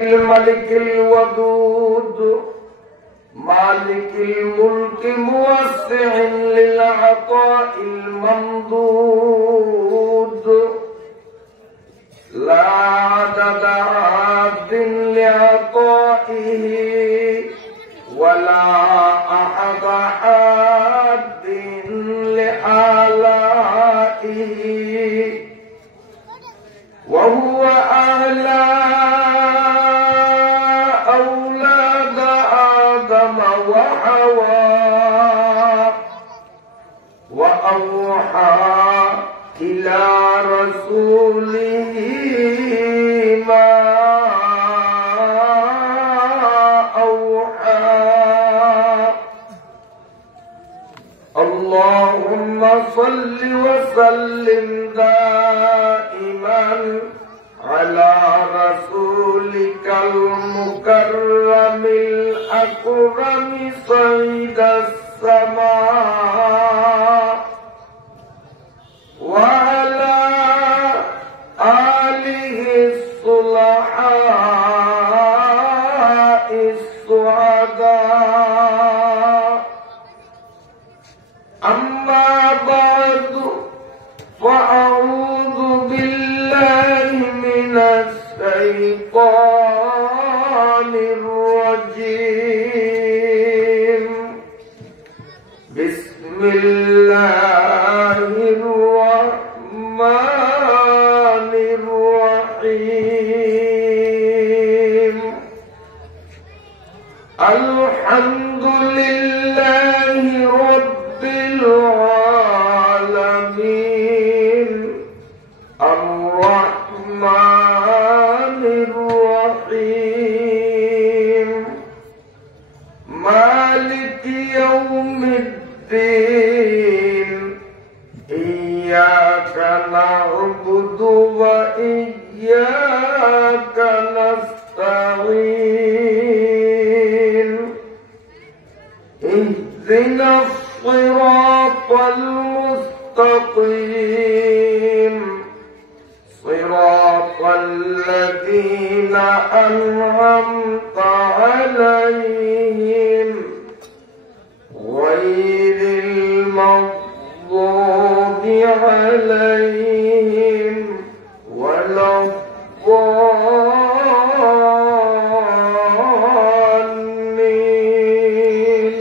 الملك الودود مالك الملك موسع للعطاء الممدود لا عدد عاد لعطائه ولا أحد حاد لآلائه وهو أعلى أولاد آدم وحواء وأوحى إلى رسوله ما أوحى اللهم صل وسلم دائما على رسولك المكرم الأكرم سيد السماء وعلى آله الصلحاء السعداء أما بعد فأعوذ بالله من الشيطان الرجيم بسم الله الرحمن الرحيم الحمد لله رب العالمين الرحمن الرحيم مالك يوم الدين إياك نعبد وإياك نستعين اهدنا الصراط المستقيم صراط الذين أنعمت عليهم غير المغضوب عليهم ولا الضالين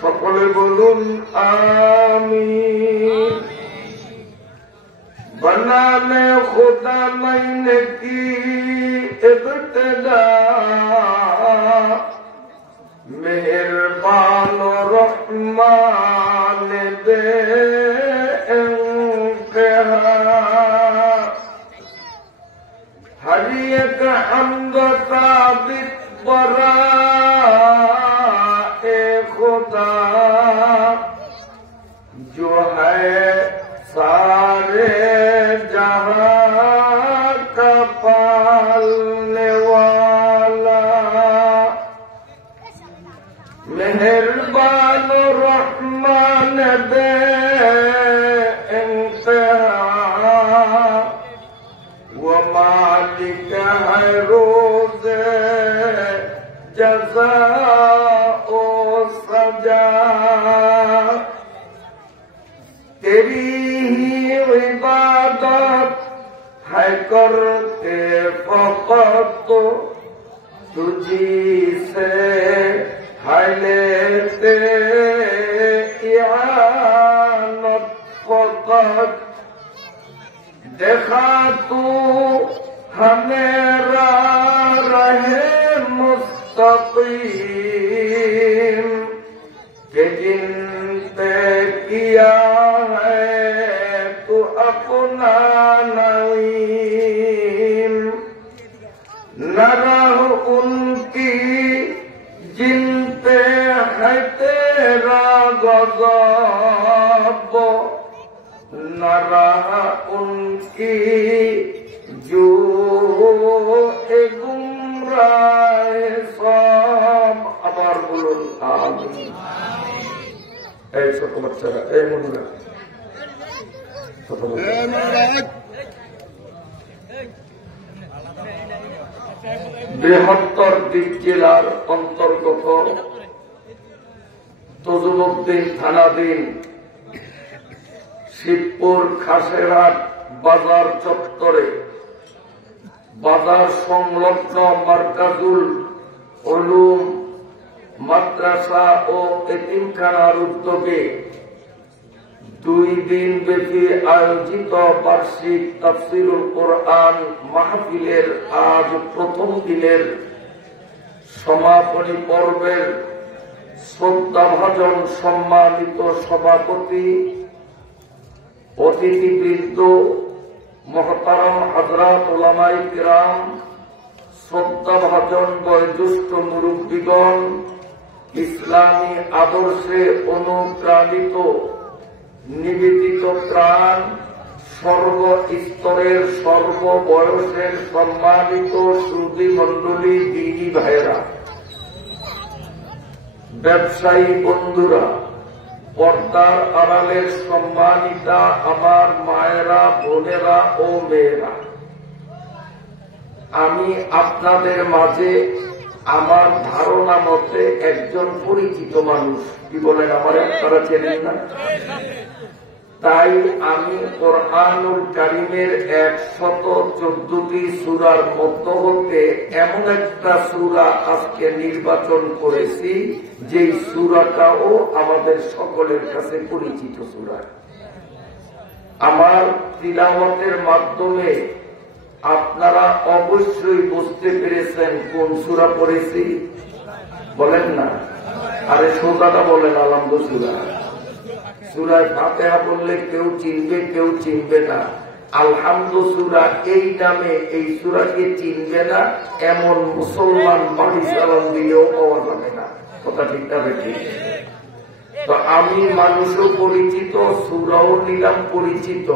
সকলে বলুন আমিন बनाने खुदा मैंने की इब्तिदा मेहरबान रहमान दे इंतहा हर एक हम्द साबित बराए खुदा जो है सारे जहां का पालने वाला मेहरबान रहमान दे इंतहा वो मालिक है रोज जज़ा ओ सजा तेरी ही इबादत है करते फकत तुझी से है लेते इआनत फकत देखा तू हमेरा रहे मुस्तकीम के जिन पे किया है तू अपना नईम न रह उनकी जिन पे है तेरा गज़ब न रह उनकी जो गुमराह सब আবার বলুন আমিন এই ছোট বাচ্চারা এই মনুরা কথা বলুন বৃহত্তর দ্বীপ জেলার অন্তর্গত তজুমুদ্দিন থানাধীন শিবপুর খাসেরহাট বাজার চত্বরে বাজার সংলগ্ন মার্কাজুল উলুম মাদ্রাসা ও এতিমখানার উদ্যোগে 2 দিন ব্যাপী আয়োজিত বার্ষিক তাফসীরুল কোরআন মাহফিলের আজ প্রথম দিনের সমাপনী পর্বের শ্রদ্ধাভাজন সম্মানিত সভাপতি, অতিথিবৃন্দ, মহতারাম হযরত উলামায়ে কিরাম, শ্রদ্ধাভাজন বয়োজ্যেষ্ঠ মুরব্বীগণ, ইসলামী আদর্শে অনুপ্রাণিত নিবেদিত প্রাণ, সর্বস্তরের সর্ববয়সের সম্মানিত সুধী মণ্ডলী, দিনী ভাইয়েরা, ব্যবসায়ী বন্ধুরা, পর্দার আড়ালের সম্মানিতা আমার মায়েরা, বোনেরা ও মেয়েরা, আমি আপনাদের মাঝে আমার ধারণা মতে একজন পরিচিত মানুষ। কি বলেন, আমার আপনারা চেনেন না? তাই আমি কোরআনুল কারীমের 114টি সূরার মধ্য হতে এমন একটা সূরা আজকে নির্বাচন করেছি যেই সূরাটাও আমাদের সকলের কাছে পরিচিত সূরা। আমার তিলাওয়াতের মাধ্যমে আপনারা অবশ্যই বুঝতে পেরেছেন কোন সূরা পড়েছি। বলেন না, আরে সোজাটা বলেন, আলহামদুলিল্লাহ। সূরা ফাতিহা বললে কেউ চিনবে, কেউ চিনবে না। আলহামদুলিল্লাহ এই নামে এই সূরাকে চিনবে না এমন মুসলমান বাড়ি চালান দিলেও পাওয়া যাবে না। কথা ঠিক না ঠিক? তো আমি মানুষও পরিচিত, সূরাও নিলাম পরিচিত।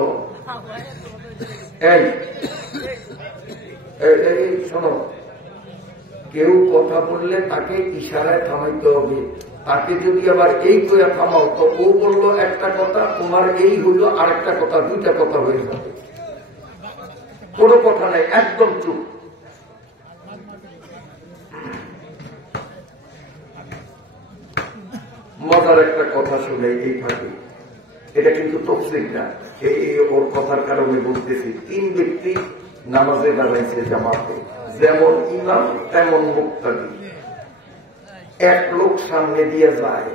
এই শোনো, কেউ কথা বললে তাকে ইশারায় থামাইতে হবে। তাকে যদি আবার এই করে থামাও তো ও বললো একটা কথা, তোমার এই হইল আরেকটা কথা, 2টা কথা হয়ে যাবে। কোনো কথা নাই, একদম চুপ। মজার একটা কথা শুনে এই ফাঁকে, এটা কিন্তু তফসিল না, এই ওর কথার কারণে বলতেছি। 3 ব্যক্তি নামাজে দাঁড়াইছে জামাতে, যেমন ইমাম তেমন মুক্তাদি। এক লোক সামনে দিয়ে যায়,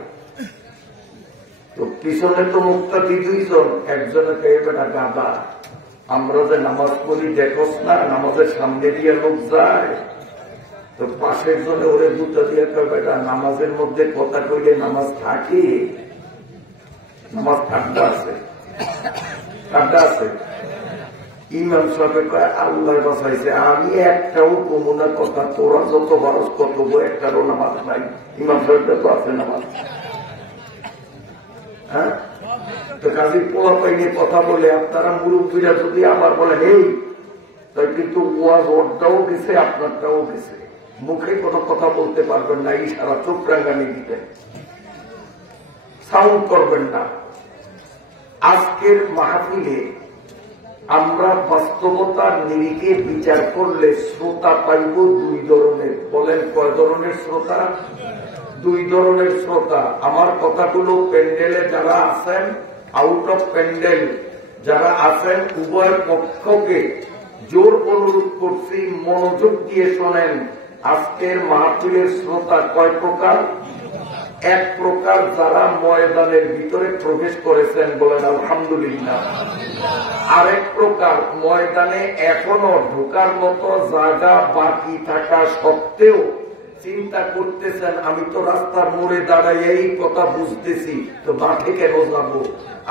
তো পিছনে তো মুক্তাদি 2 জন, একজনে কে বেটা গাদা, আমরা যে নামাজ পড়ি দেখোস না, নামাজের সামনে দিয়ে লোক যায়। তো পাশের জনে ওরে জুতা দিয়ে বেটা নামাজের মধ্যে কথা কইলে নামাজ থাকি? নামাজ ঠান্ডা আছে, ঠান্ডা আছে। ইমাম সাহেব কয় আল্লাহ বাঁচাইছে, আমি একটাও কমুনা কথা, তোরা যত বারস কত একটারও নামাজ নাই। ইমাম সাহেবটা তো আছে নামাজ। হ্যাঁ, তো কাজী পোলা পাইনি কথা বলে আপনারা মুরব্বীরা যদি আবার বলেন এই, তাই কিন্তু ওয়াজ ওরটাও গেছে, আপনারটাও গেছে। মুখে কোনো কথা বলতে পারবেন না, ইশারা চোখ রাঙ্গানি দিবেন, সাউন্ড করবেন না। আজকের মাহফিলে আমরা বাস্তবতার নিরিখে বিচার করলে শ্রোতা পাইব 2 ধরনের। বলেন কয় ধরনের শ্রোতা? 2 ধরনের শ্রোতা। আমার কথাগুলো প্যান্ডেলে যারা আছেন, আউট অফ প্যান্ডেল যারা আছেন, উভয় পক্ষকে জোর অনুরোধ করছি মনোযোগ দিয়ে শোনেন। আজকের মাহফিলের শ্রোতা কয় প্রকার? 1 প্রকার যারা ময়দানের ভিতরে প্রবেশ করেছেন, বলেন আলহামদুলিল্লাহ। আরেক প্রকার ময়দানে এখনো ঢোকার মতো জায়গা বাকি থাকা সত্ত্বেও চিন্তা করতেছেন, আমি তো রাস্তার মোড়ে দাঁড়াই এই কথা বুঝতেছি, তো মাঠে কেন যাব?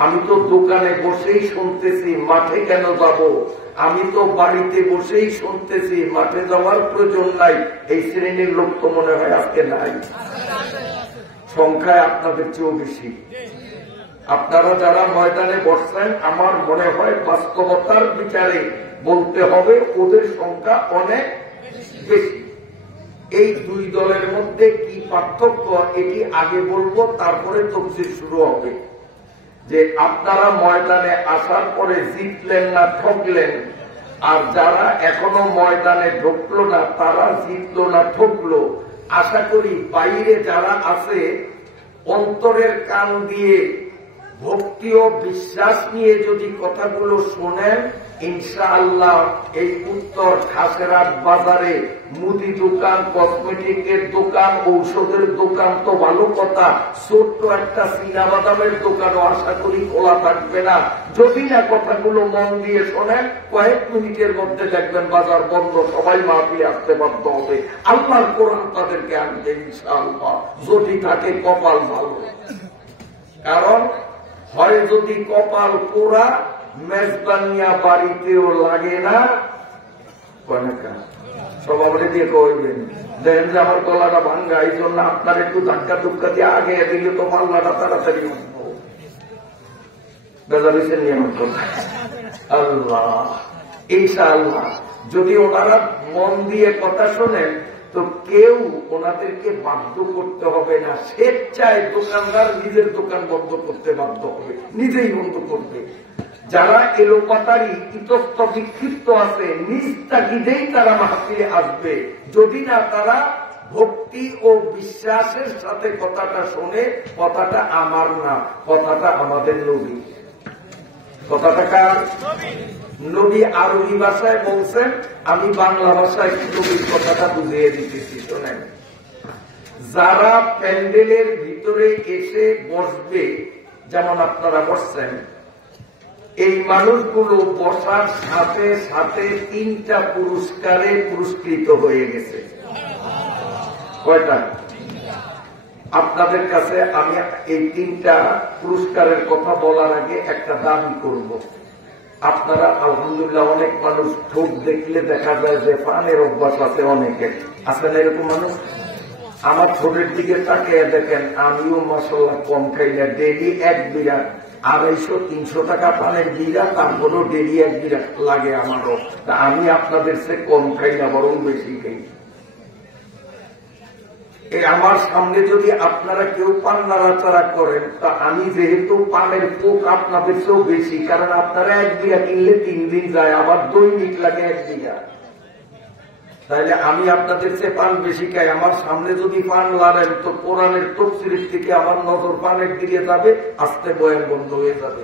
আমি তো দোকানে বসেই শুনতেছি, মাঠে কেন যাব? আমি তো বাড়িতে বসেই শুনতেছি, মাঠে যাওয়ার প্রয়োজন নাই। এই শ্রেণীর লোক তো মনে হয় আজকে নাই, সংখ্যায় আপনাদের চেয়েও বেশি। আপনারা যারা ময়দানে বসছেন, আমার মনে হয় বাস্তবতার বিচারে বলতে হবে ওদের সংখ্যা অনেক বেশি। এই 2 দলের মধ্যে কি পার্থক্য এটি আগে বলবো, তারপরে তফসির শুরু হবে। যে আপনারা ময়দানে আসার পরে জিতলেন না ঠকলেন, আর যারা এখনো ময়দানে ঢুকলো না, তারা জিতলো না, ঠকলো। আশা করি বাইরে যারা আছে অন্তরের কান দিয়ে ভক্তি ও বিশ্বাস নিয়ে যদি কথাগুলো শোনেন, ইনশাআল্লাহ এই উত্তর খাসেরাত বাজারে মুদি দোকান, কসমেটিকের দোকান, ঔষধের দোকান তো ভালো কথা, ছোট্ট একটা চীনা বাদামের দোকানও আশা করি খোলা থাকবে না। যদি না কথাগুলো মন দিয়ে শোনেন, কয়েক মিনিটের মধ্যে দেখবেন বাজার বন্ধ, সবাই মাহফিলে আসতে বাধ্য হবে। আল্লাহর কোরআন তাদেরকে আনবে ইনশাআল্লাহ, যদি থাকে কপাল ভালো। কারণ হয় যদি কপাল পোড়া, মেজবানিয়া বাড়িতেও লাগে না। সবাই দিয়ে কইবেন, দেখেন যে আমার গলাটা ভাঙ্গা, এই জন্য আপনার একটু ধাক্কা টুক্কা দিয়ে আগে দিলে তো মাল্লাটা তাড়াতাড়ি উঠবো। বেজাবিসের নিয়ম আল্লাহ ইনশাআল্লাহ। যদি ওনারা মন দিয়ে কথা শোনেন তো কেউ ওনাদেরকে বাধ্য করতে হবে না। স্বেচ্ছায় দোকানদার নিজের দোকান বন্ধ করতে বাধ্য হবে, নিজেই বন্ধ করবে। যারা এলোপাতারি ইতস্ত বিক্ষিপ্ত আছে, নিজ তাগিদেই তারা মাহফিলে আসবে। যদি না তারা ভক্তি ও বিশ্বাসের সাথে কথাটা শোনে, কথাটা আমার না, কথাটা আমাদের নবী। কথাটা কার? নবী আরবি ভাষায় বলছেন, আমি বাংলা ভাষায় নবীর কথাটা বুঝিয়ে দিতেছি, শোনেন। যারা প্যান্ডেলের ভিতরে এসে বসবে, যেমন আপনারা বসছেন, এই মানুষগুলো বসার সাথে সাথে 3টা পুরস্কারে পুরস্কৃত হয়ে গেছে। কয়টা? আপনাদের কাছে আমি এই 3টা পুরস্কারের কথা বলার আগে একটা দাবি করব। আপনারা আলহামদুলিল্লাহ অনেক মানুষ ঠোক দেখলে দেখা যায় যে পানের অভ্যাস আছে, অনেকে আছে না এরকম মানুষ? আমার ঠোঁটের দিকে তাকিয়ে দেখেন, আমিও মাশাআল্লাহ কম খাই না, ডেলি 1 বিরাট 250-300 টাকা পানের বিরাট, তারপরও ডেলি 1 বিরাট লাগে আমারও। তা আমি আপনাদের সে কম খাই না, বরং বেশি খাই। আমার সামনে যদি আপনারা কেউ পান নাড়াচাড়া করেন, তা আমি যেহেতু পানের পোক আপনাদের চেয়েও বেশি, কারণ আপনারা 1 বিঘা কিনলে 3 দিন যায়, আবার দৈনিক লাগে 1 বিঘা। তাইলে আমি আপনাদের চেয়ে পান বেশি খাই। আমার সামনে যদি পান লাড়েন তো কোরআনের তাফসীরের থেকে আমার নজর পানের দিকে যাবে, আস্তে বয়ান বন্ধ হয়ে যাবে।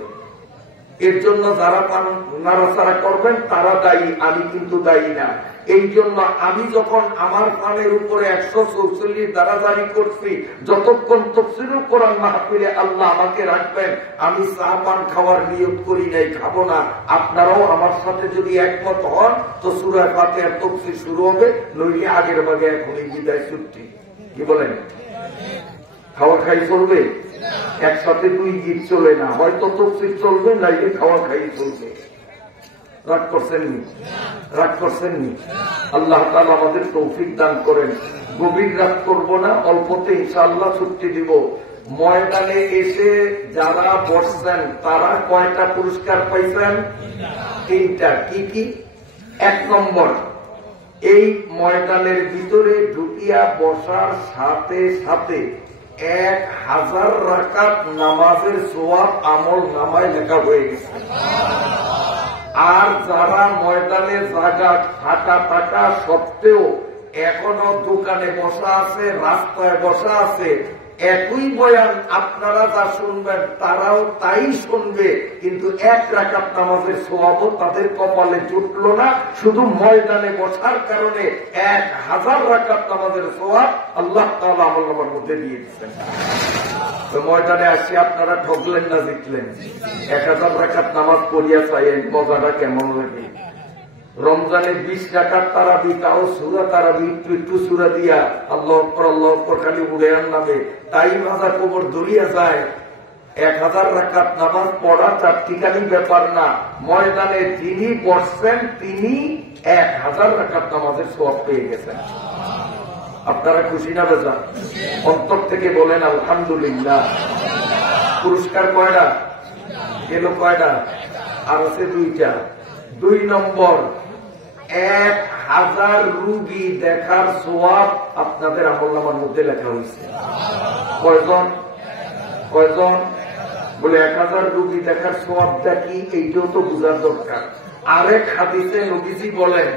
এর জন্য যারা পান নাড়াচাড়া করবেন তারা দায়ী, আমি কিন্তু দায়ী না। এই জন্য আমি যখন আমার পানের উপরে 144 দ্বারা জারি করছি, যতক্ষণ তাফসীরুল কোরআন মাহফিলে আল্লাহ আমাকে রাখবেন, আমি চা পান খাওয়ার নিয়ত করি নাই, খাবো না। আপনারাও আমার সাথে যদি একমত হন তো সূরা ফাতিহার তাফসীর শুরু হবে, নইলে আগের ভাগে এখনই বিদায় ছুটি। কি বলেন? খাওয়া খাই চলবে? একসাথে 2 গীত চলে না, হয়তো তাফসীর চলবে, নাইলে খাওয়া খাই চলবে। রাগ করছেননি? রাগ করছেননি? আল্লাহ তাআলা আমাদের তৌফিক দান করেন। গভীর রাগ করবো না, অল্পতে ইনশাআল্লাহ ছুটি দিব। ময়দানে এসে যারা বসছেন তারা কয়টা পুরস্কার পাইছেন? 3টা। কি কি? 1 নম্বর, এই ময়দানের ভিতরে ঢুকিয়া বসার সাথে সাথে 1000 রাকাত নামাজের সওয়াব আমল নামায় লেখা হয়ে গেছে। আর যারা ময়দানে জায়গা থাকা সত্ত্বেও এখনো দোকানে বসা আছে, রাস্তায় বসা আছে, একই বয়ান আপনারা যা শুনবেন তারাও তাই শুনবে, কিন্তু 1 রাকাত নামাজের সওয়াবও তাদের কপালে জুটল না। শুধু ময়দানে বসার কারণে 1000 রাকাত নামাজের সওয়াব আল্লাহ তাআলা আমলনামার মধ্যে দিয়ে দিচ্ছেন। ময়দানে আসি আপনারা ঠকলেন না জিতলেন? 1000 রাকাত নামাজ পড়িয়া চাইেন মজাটা কেমন লাগে। রমজানে 20 রাকাত তারাবি, তাও সূরা তারাবি একটু সূরা দিয়া আল্লাহু আকবার খালি উড়ান নামে, তাই মাথা কোমর ধরিয়া যায়। 1000 রাকাত নামাজ পড়া তার ঠিকানি ব্যাপার না। ময়দানে যিনি বসছেন তিনি 1000 রাকাত নামাজের সওয়াব পেয়ে গেছেন। আপনারা খুশি না বেজা? অন্তর থেকে বলেন আলহামদুলিল্লাহ। পুরস্কার কয়টা গেল? কয়টা? আর আছে 2টা। 2 নম্বর, 1000 রোগী দেখার সওয়াব আপনাদের আমলনামার মধ্যে লেখা হয়েছে। কয়জন? কয়জন? বলে 1000 রোগী দেখার সওয়াবটা কি, এইটাও তো বোঝার দরকার। আরেক হাদিসে নবীজি বলেন,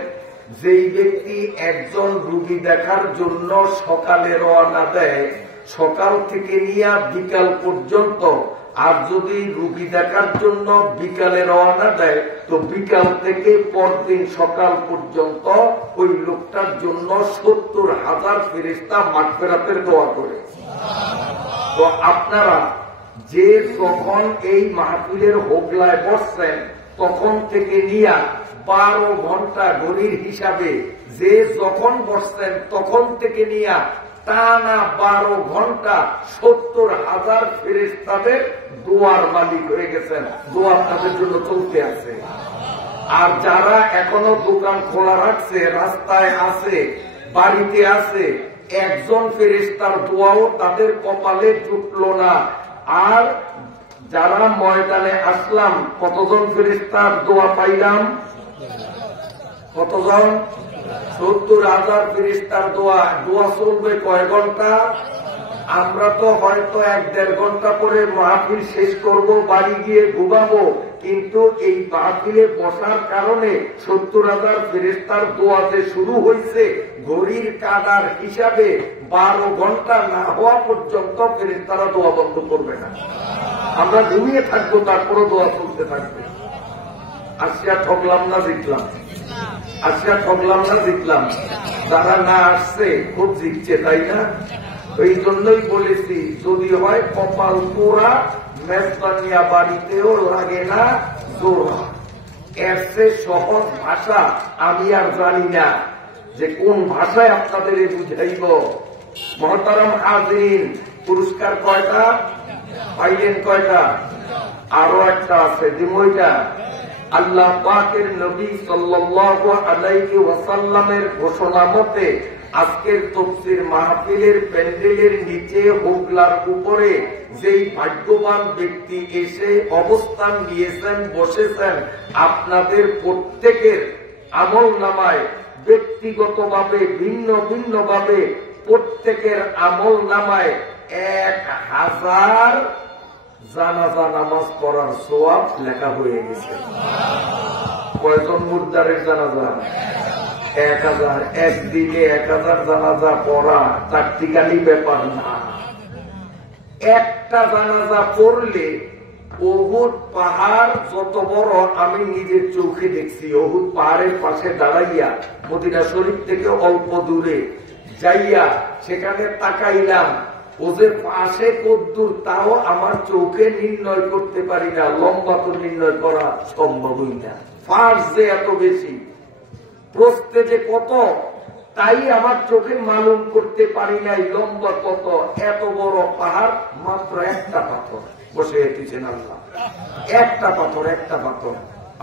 যেই ব্যক্তি একজন রোগী দেখার জন্য সকালে রওনা দেয়, সকাল থেকে নিয়ে বিকাল পর্যন্ত, আর যদি রোগী দেখার জন্য বিকালে রওনা দেয় তো বিকাল থেকে পরদিন সকাল পর্যন্ত ওই লোকটার জন্য 70,000 ফেরেশতা মাগফিরাতের দোয়া করে। তো আপনারা যে যখন এই মাহফিলের হোগলায় বসছেন তখন থেকে নিয়ে 12 ঘন্টা ঘড়ির হিসাবে, যে যখন বসছেন তখন থেকে নিয়ে টানা 12 ঘন্টা 70,000 ফেরেশতাদের দোয়ার মালিক হয়ে গেছেন। দোয়া আপনাদের জন্য চলতে আছে। আর যারা এখনো দোকান খোলা রাখছে, রাস্তায় আছে, বাড়িতে আছে, একজন ফেরেশতার দোয়াও তাদের কপালে জুটল না। আর যারা ময়দানে আসলাম, কতজন ফেরেশতার দোয়া পাইলাম? কতজন? 70,000 ফেরেশতার দোয়া। দোয়া চলবে কয় ঘন্টা? আমরা তো হয়তো 1-1.5 ঘন্টা পরে মাহফিল শেষ করব, বাড়ি গিয়ে ঘুমাবো, কিন্তু এই মাহফিলে বসার কারণে 70,000 ফেরেশতার দোয়া যে শুরু হয়েছে, ঘড়ির কাঁটার হিসাবে 12 ঘন্টা না হওয়া পর্যন্ত ফেরেশতারা দোয়া বন্ধ করবে না। আমরা ঘুমিয়ে থাকবো, তারপরও দোয়া চলতে থাকবে। আসিয়া ঠকলাম না জিতলাম? আসিয়া ঠকলাম না জিতলাম? যারা না আসছে খুব জিতছে, তাই না? এই জন্যই বলেছি, যদি হয় কপাল পোড়া, মেজবানিয়া বাড়িতেও লাগে না জোড়া। এর চেয়ে সহজ ভাষা আমি আর জানি না যে কোন ভাষায় আপনাদের বুঝাইব। মহতারাম হাজিরিন, পুরস্কার কয়টা পাইলেন? কয়টা? আরো একটা আছে, দিমইটা। আল্লাহ পাকের নবী সাল্লাল্লাহু আলাইহি ওয়াসাল্লামের ঘোষণা মতে আজকের তাফসীর মাহফিলের প্যান্ডেলের নিচে হোগলার উপরে যেই ভাগ্যবান ব্যক্তি এসে অবস্থান নিয়েছেন, বসেছেন, আপনাদের প্রত্যেকের আমল নামায় ব্যক্তিগতভাবে ভিন্ন ভিন্ন ভাবে প্রত্যেকের আমল নামায় 1000 জানাজা নামাজ পড়ার সওয়াব লেখা হয়ে গেছে। কয়জন মুর্দারের জানাজা? 1000। একদিনে 1000 জানাজা পড়া প্র্যাকটিক্যালি ব্যাপার না। একটা জানাজা পড়লে উহুদ পাহাড় যত বড় আমি নিজের চোখে দেখছি। উহুদ পাহাড়ের পাশে দাঁড়াইয়া মদিনা শরীফ থেকে অল্প দূরে যাইয়া সেখানে তাকাইলাম, ওদের পাশে কদ্দূর তাও আমার চোখে নির্ণয় করতে পারি না। লম্বা তো নির্ণয় করা সম্ভবই না। ফাঁস যে এত বেশি, প্রস্থে যে কত তাই আমার চোখে মালুম করতে পারি নাই লম্বা কত। এত বড় পাহাড়, মাত্র একটা পাথর বসে এসেছেন আল্লাহ। একটা পাথর, একটা পাথর।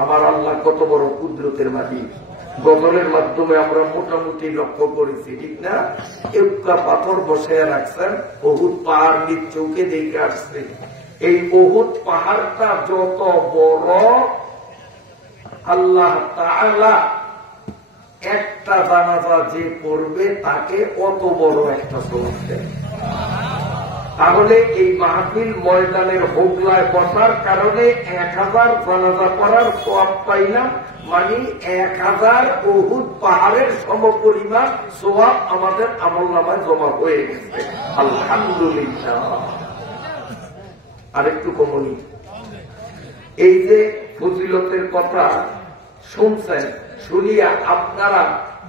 আমার আল্লাহ কত বড় কুদরতের মালিক। গজলের মাধ্যমে আমরা মোটামুটি লক্ষ্য করেছি, ঠিক না? একটা পাথর বসে রাখছেন, উহুদ পাহাড় নিজ চোখে দেখে আসছে। এই উহুদ পাহাড়টা যত বড়, আল্লাহ তাআলা একটা জানাজা যে পড়বে তাকে অত বড় একটা সওয়াব দেন। তাহলে এই মাহফিল ময়দানের হোগলায় বসার কারণে 1000 জানাজা পড়ার সওয়াব পাইলাম, মানে 1000 উহুদ পাহাড়ের সমপরিমাণ সওয়াব আমাদের আমলনামায় জমা হয়ে গেছে। আলহামদুলিল্লাহ। আরেকটু কমনি, এই যে ফজিলতের কথা শুনছেন, শুনিয়া আপনারা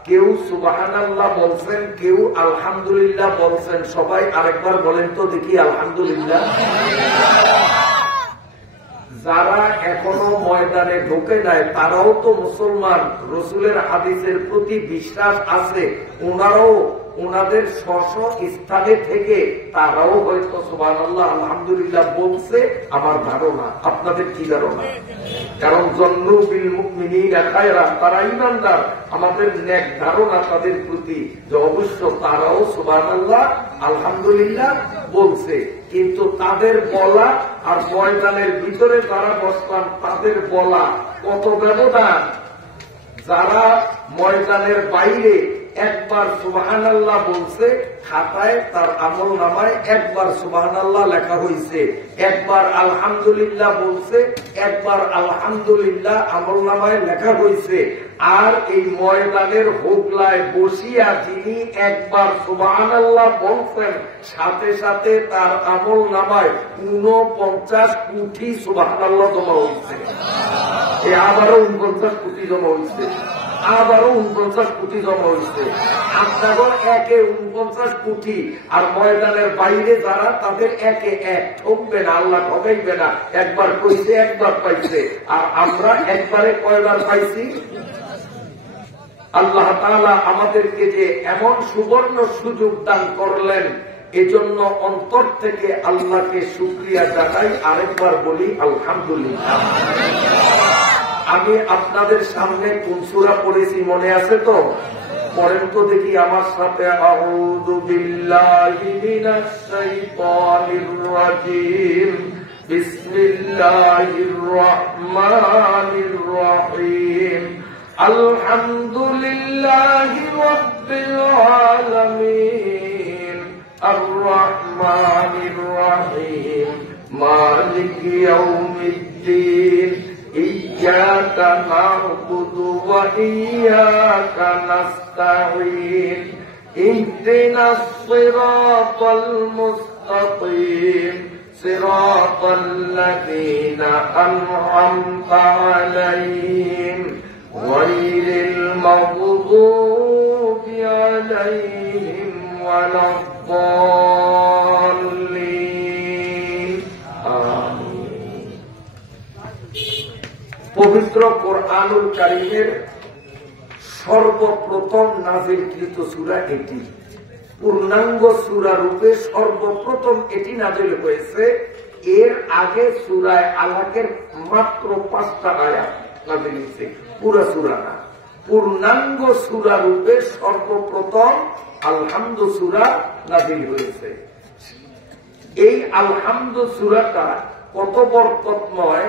কেউ সুবহানাল্লাহ বলছেন, কেউ আলহামদুলিল্লাহ বলছেন। সবাই আরেকবার বলেন তো দেখি আলহামদুলিল্লাহ। যারা এখনো ময়দানে ঢোকে নাই তারাও তো মুসলমান, রসুলের হাদিসের প্রতি বিশ্বাস আছে, ওনারাও ওনাদের স্ব স্থানে থেকে তারাও হয়তো সুবহানাল্লাহ আলহামদুলিল্লাহ বলছে। আমার ধারণা, আপনাদের কি ধারণা? কারণ জন্নু বিল মুমিনিনা খায়রা, তারা ঈমানদার। আমাদের নেক ধারণা তাদের প্রতি যে অবশ্য তারাও সুবহানাল্লাহ আলহামদুলিল্লাহ বলছে। কিন্তু তাদের বলা আর ময়দানের ভিতরে যারা বসলাম তাদের বলা কত ব্যবধান। যারা ময়দানের বাইরে একবার সুবহানাল্লাহ বলছে, খাতায় তার আমল নামায় একবার সুবহানাল্লাহ লেখা হয়েছে, একবার আলহামদুলিল্লাহ বলছে, একবার আলহামদুলিল্লাহ আমল নামায় লেখা হয়েছে। আর এই ময়দানের হোগলায় বসিয়া যিনি একবার সুবহানাল্লাহ বলছেন, সাথে সাথে তার আমল নামায় 49 কোটি সুবহানাল্লাহ জমা হয়েছে। আবারও 49 কোটি জমা হয়েছে, আবারও 49 কোটি জমা হয়েছে। আপনাদের একে 49 কোটি, আর ময়দানের বাইরে যারা, তাদের একে এক। ঠকবে না, আল্লাহ ঠকাইবে না। একবার কইছে, একবার পাইছে। আর আমরা একবারে কয়বার পাইছি? আল্লাহ তাআলা আমাদেরকে যে এমন সুবর্ণ সুযোগ দান করলেন, এজন্য অন্তর থেকে আল্লাহকে শুকরিয়া জানাই। আরেকবার বলি আলহামদুলিল্লাহ। আমি আপনাদের সামনে কোন সূরা পড়েছি মনে আছে তো? পড়েন তো দেখি আমার সাথে। আউযু বিল্লাহি মিনাশ শাইতানির রাজীম। বিসমিল্লাহির রহমানির রহিম। আলহামদুলিল্লাহি রাব্বিল আলামিন। আর রহমানির রহিম। মালিকি ইয়াউমিদ্দিন। ইয়্যাকা না'বুদু ওয়া ইয়্যাকা নাস্তাঈন। ইহদিনাস সিরাতাল মুস্তাকিম। সিরাতাল লাযীনা আন'আমতা আলাইহিম গায়রিল মাগযুবি আলাইহিম ওয়ালাদ-দাল্লিন। আমিন। পবিত্র কোরআনুল কারীমের সর্বপ্রথম নাযিলকৃত সূরা এটি। পূর্ণাঙ্গ সূরা রূপে সর্বপ্রথম এটি নাযিল হয়েছে। এর আগে সূরা আলাকের মাত্র 5টা আয়াত নাযিল হয়েছে, পুরা সূরা না। পূর্ণাঙ্গ সূরা রূপে সর্বপ্রথম আলহামদু সূরা নাযিল হয়েছে। এই আলহামদু সূরাটা কত বরকতময়,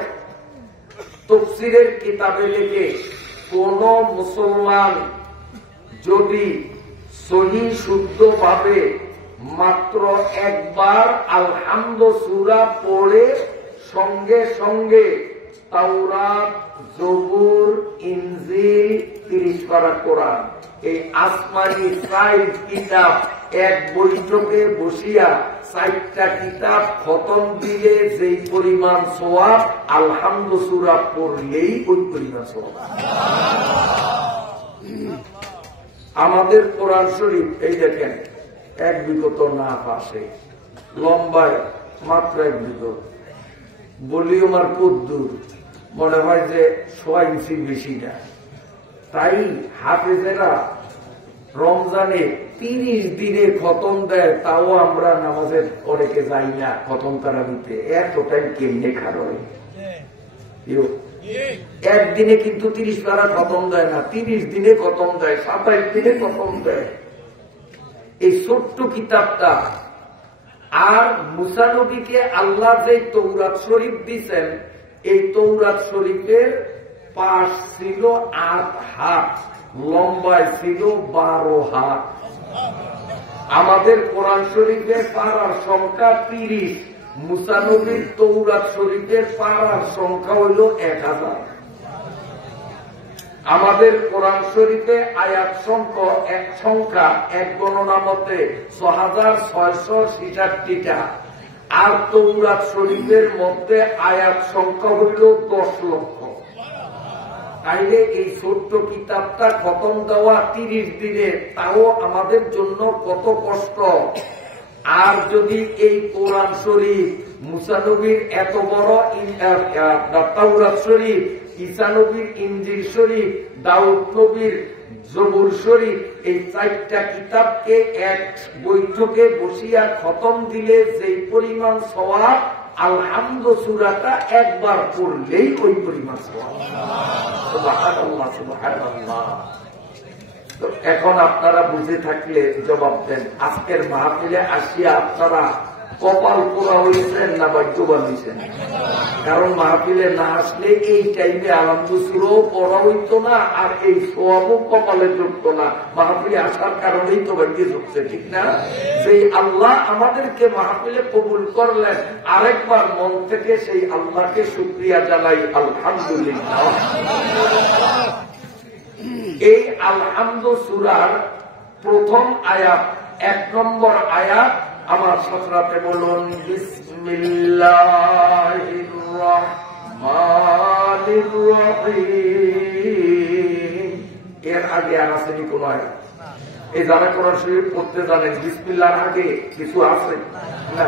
তাফসীরের কিতাবে লেখে কোন মুসলমান যদি সহি শুদ্ধভাবে মাত্র একবার আলহামদু সূরা পড়ে সঙ্গে সঙ্গে তাওরাত, জবুর, ইনজিল, 30 পারা কোরআন, এই আসমানি 4 কিতাব এক বৈঠকে বসিয়া 4টা কিতাব খতম দিলে যেই পরিমাণ সওয়াব, আলহামদু সূরা পড়লেই ওই পরিমাণ সওয়াব। আমাদের কোরআন শরীফ এই দেখেন, 1 বিগত না পাশে, লম্বায় মাত্র 1 বিগত, ভলিউম আর কদ্দুর মনে হয় যে 6 ইঞ্চির বেশি না। তাই হাফেজেরা রমজানে 30 দিনে খতম দেয়, তাও আমরা নামাজের অনেকে যাই না খতম তারা দিতে। এতটাই কেমনে খারয়, একদিনে কিন্তু 30 পারা খতম দেয় না, 30 দিনে খতম দেয়, 27 দিনে খতম দেয়। এই ছোট্ট কিতাবটা। আর মুসা নবীকে আল্লাহ যে তৌরাত শরীফ দিচ্ছেন, এই তৌরাত শরীফের পাশ ছিল 8 হাত, লম্বায় ছিল 12 হাত। আমাদের কোরআন শরীফের পারার সংখ্যা 30, মুসা নবীর তৌরাত শরীফের পারার সংখ্যা হইল 1000। আমাদের কোরআন শরীফে আয়াত সংখ্যা এক গণনা মতে 6666টা, আর তৌরাত শরীফের মধ্যে আয়াত সংখ্যা হইল 10 লক্ষ। তাইলে এই ছোট্ট কিতাবটা খতম দেওয়া 30 দিনে, তাও আমাদের জন্য কত কষ্ট। আর যদি এই কোরআন শরীফ, মুসা নবীর এত বড় তাওরাত শরীফ, ঈসা নবীর ইনজিল শরীফ, দাউদ নবীর জবুর শরীফ, এই 4টা কিতাবকে এক বৈঠকে বসিয়া খতম দিলে যেই পরিমাণ সওয়াব, আলহামদু সূরাটা একবার পড়লেই ওই পরিমাণ সওয়াব। সুবহানাল্লাহ, সুবহানাল্লাহ। তো এখন আপনারা বুঝে থাকলে জবাব দেন। আজকের মাহফিলে আসিয়া আপনারা কপাল পোড়া হয়েছেন না ভাগ্যবান হয়েছেন? কারণ মাহফিলে না আসলে এই টাইমে আলহামদুলিল্লাহ পড়া হইতো না, আর এই সোয়াবও কপালে জুটতো না। মাহফিলে আসার কারণেই তো ভাগ্যে জুটছে, ঠিক না? সেই আল্লাহ আমাদেরকে মাহফিলে কবুল করলেন, আরেকবার মন থেকে সেই আল্লাহকে শুকরিয়া জানাই আলহামদুলিল্লাহ। এই আলহামদু সূরার প্রথম আয়াত, 1 নম্বর আয়াত আমার সাথে বলুন, বিসমিল্লাহির রহমানির রহিম। এর আগে আর আসেনি কোন আয়াত? এই যারা কোরআন শরীফ পড়তে জানেন, বিসমিল্লাহর আগে কিছু আছে না?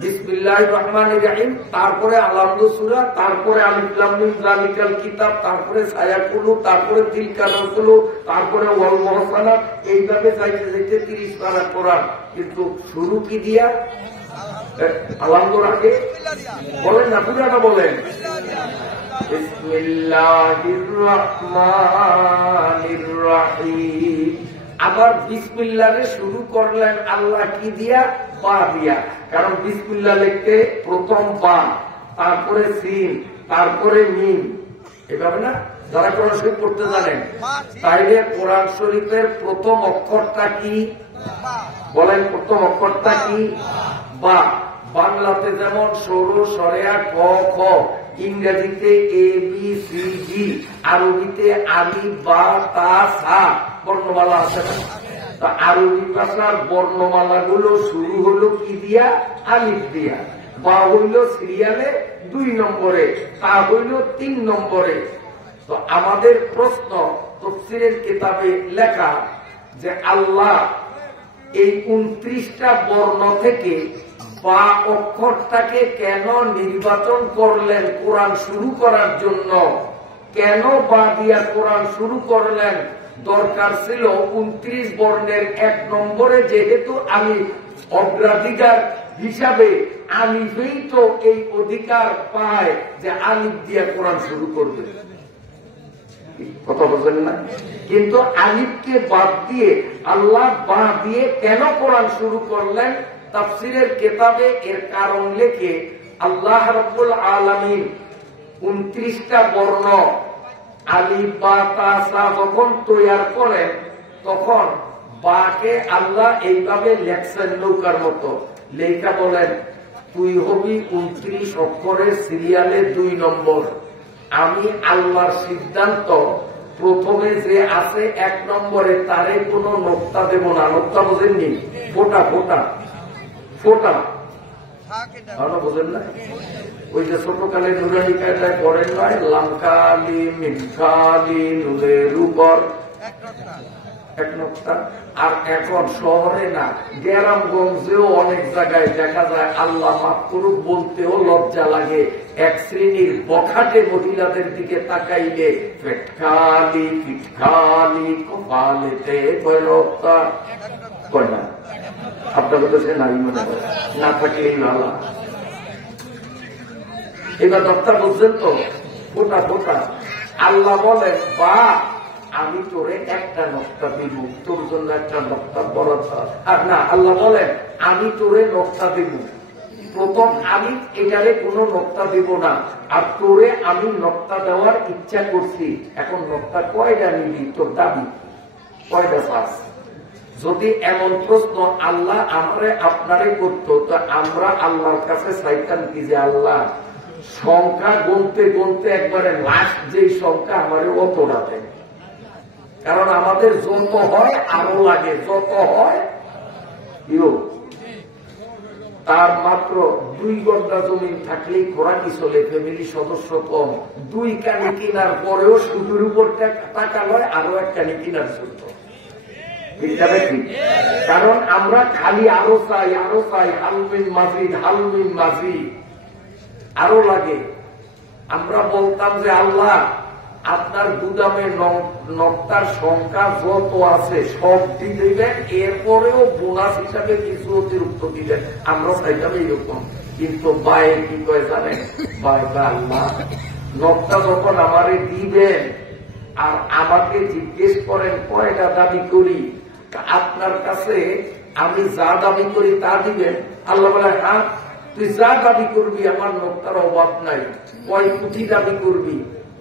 বিসমিল্লাহির রহমানির রহিম, তারপরে আলহামদু সূরা, তারপরে আলিফ লাম মিম যালিকাল কিতাব, তারপরে সায়াকুলু, তারপরে তিলকা রাসূলু, তারপরে ওয়াল মুহসানাত। এইভাবে যাইতে যাইতে 30 পারা কোরআন। কিন্তু শুরু কি দিয়া? আলহামদুর আগে বলেন না, পুরাটা বলেন। বিসমিল্লাহির রহমানির রহিম। আবার বিসমিল্লাহে শুরু করলেন আল্লাহ কি দিয়া? পা দিয়া। কারণ বিসমিল্লাহ লিখতে প্রথম পা, তারপরে সিন, তারপরে মিম, এভাবে না? যারা কোরআন শরীফ পড়তে জানেন, তাইলে কোরআন শরীফের প্রথম অক্ষরটা কি? বলেন, প্রথম অক্ষরটা কি? বা। বাংলাতে যেমন সরু, সরেয়া, ক, খ, ইংরেজিতে এ, বি, সি, ডি, আরবিতে আলিফ, বা, তা, সা বর্ণমালা আছে না? আরবি ভাষার বর্ণমালা গুলো শুরু হলো কি দিয়া? আলিফ দিয়া। বা হইল সিরিয়ালে 2 নম্বরে, তা হইল 3 নম্বরে। তো আমাদের প্রশ্ন, তাফসীরের কিতাবে লেখা যে আল্লাহ এই 29টা বর্ণ থেকে বা অক্ষরটাকে কেন নির্বাচন করলেন কোরআন শুরু করার জন্য? কেন বা দিয়া কোরআন শুরু করলেন? দরকার ছিল 29 বর্ণের 1 নম্বরে, যেহেতু আমি অগ্রাধিকার হিসাবে আলিফেই তো এই অধিকার পায় যে আলিফ দিয়া কোরআন শুরু করবে। কথা বলছেন না? কিন্তু আলিফকে বাদ দিয়ে আল্লাহ বা দিয়ে কেন কোরআন শুরু করলেন? তাফসীরের কিতাবে এর কারণ লেখে আল্লাহ রাব্বুল আলামিন 29টা বর্ণ আলিফ, বা, তা, সা যখন তৈয়ার করেন, তখন বাকে আল্লাহ এইভাবে লেখছেন নৌকার মতো। লেখা বলেন, তুই হবি 29 অক্ষরের সিরিয়ালে 2 নম্বর। আমি আল্লাহর সিদ্ধান্ত, প্রথমে যে আছে 1 নম্বরে তারে কোনো নোক্তা দেব না। নোক্তা বোঝেননি? ফোটা ফোটা ফোটা, বোঝেন না? ওই যে ছোটকালে নুরানি কায়দায় করেন নয়, লামকালি মিমকালি নুনের উপর 1 নোক্তা। আর এখন শহরে না, গ্রামগঞ্জেও অনেক জায়গায় দেখা যায়, আল্লাহ মাফ করুক বলতেও লজ্জা লাগে, 1 শ্রেণীর বখাটে মহিলাদের দিকে তাকাইলে পেটখালি পিটখালি কপালেতে কয় নোক্তা কয় না? আপনাদের কাছে নাই মনে হয়, না থাকলেই ভালো। এবার ডক্টর বলছেন তো, ফোটা ফোটা। আল্লাহ বলেন, বা আমি তোরে একটা নোক্তা দিব, তোর জন্য একটা নোক্তা বরাদ্দ। আর না, আল্লাহ বলেন আমি তোরে নোক্তা দিব, প্রথম আমি এটারে কোনো নোক্তা দিব না, আর তোরে আমি নোক্তা দেওয়ার ইচ্ছা করছি। এখন নোক্তা কয়টা নিবি? তোর দাবি কয়টা পাস? যদি এমন প্রশ্ন আল্লাহ আমারে আপনারে করতো, তো আমরা আল্লাহর কাছে চাইতাম কি যে আল্লাহ সংখ্যা গুনতে গুনতে একবারে লাস্ট যে সংখ্যা আমারে অতটা দেয়। কারণ আমাদের যত হয় আরো লাগে, যত হয় তার মাত্র 2 ঘন্টা জমি থাকলেই খোরাকি চলে, ফ্যামিলি সদস্য কম, 2 কানি কেনার পরেও সুদের উপর টাকা লয়, আরো 1 কানি কেনার জন্য। কারণ আমরা খালি আরো চাই, আরো চাই, হালমিন মাজিদ, হালমিন মাজিদ, আরো লাগে। আমরা বলতাম যে আল্লাহ আপনার গুদামে নক্তার সংখ্যা যত আছে সব দিয়ে দিবেন, এরপরেও বোনাস হিসাবে কিছু অতিরিক্ত দিবেন। আমরা চাইতাম এইরকম। কিন্তু বাইরে কি কয় জানেন? আল্লাহ নক্তা যখন আমারে দিবেন আর আমাকে জিজ্ঞেস করেন কয়টা দাবি করি, আপনার কাছে আমি যা দাবি করি তা দিবেন? আল্লাহ বলে হ্যাঁ, তুই যা দাবি করবি আমার নোকটার অভাব নাই। কয় কোটি দাবি করবি?